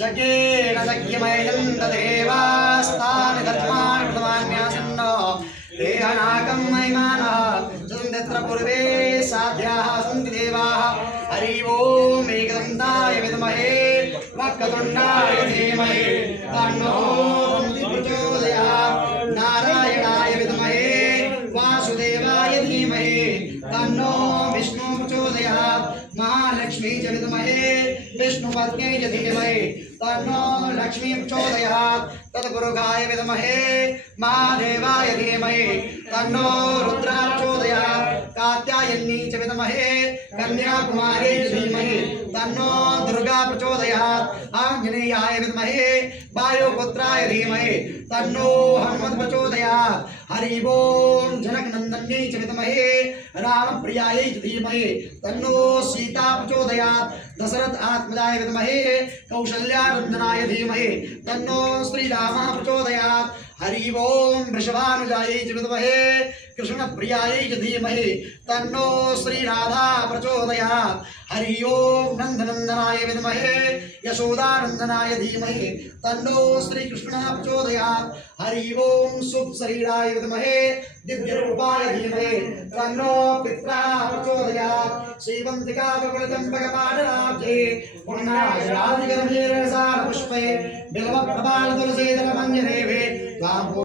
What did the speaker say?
जज्ञेन जज्ञमयं तदेवास्तानि धर्माणि प्रथमान्यासन्नो देहनाकं महिमानः सन्ति पूर्वे साध्याः सन्ति देवाः हरि ओम् एकदन्ताय विद्महे वक्रतुण्डाय धीमहि तन्नो दन्ति प्रचोदयात् नारायणाय विद्महे वासुदेवाय धीमहि तन्नो विष्णु प्रचोदयात् महालक्ष्मी च विद्महे विष्णुपत्न्यै च धीमहि तन्नो लक्ष्मी प्रचोदयात् तत्पुरुषाय विद्महे महादेवाय धीमहि तन्नो रुद्रः प्रचोदयात् कात्यायनी च विद्महे कन्याकुमारी च धीमहि तन्नो दुर्गा प्रचोदयात् आंजनेयाय विद्महे वायुपुत्राय धीमहि तन्नो हनुमत् प्रचोदयात् हरि ओम् जनकनंदन्यै च विद्महे रामप्रियायै च धीमहि तन्नो सीता प्रचोदयात् दशरथ आत्मजाय विद्महे कौशल्यानंदनाय धीमहि तन्नो श्रीरामः प्रचोदयात् हरि ओम् वृषभानुजायै च विद्महे कृष्णप्रियायै च धीमहि तन्नो श्रीराधा प्रचोदयात् हरि ओम् नंदनंदनाय विद्महे यशोदानंदनाय धीमहि तन्नो श्रीकृष्णः प्रचोदयात् हरि ओम् शुभशरीराय विद्महे दिव्यरूपाय धीमहि तन्नो पित्रः प्रचोदयात् श्रीवन्तिका बकुलचम्पकपाटलाब्जे पुण्यराजराजगर्भीरसारपुष्पे बिल्वप्रपालतुलसीदलमञ्जनेवे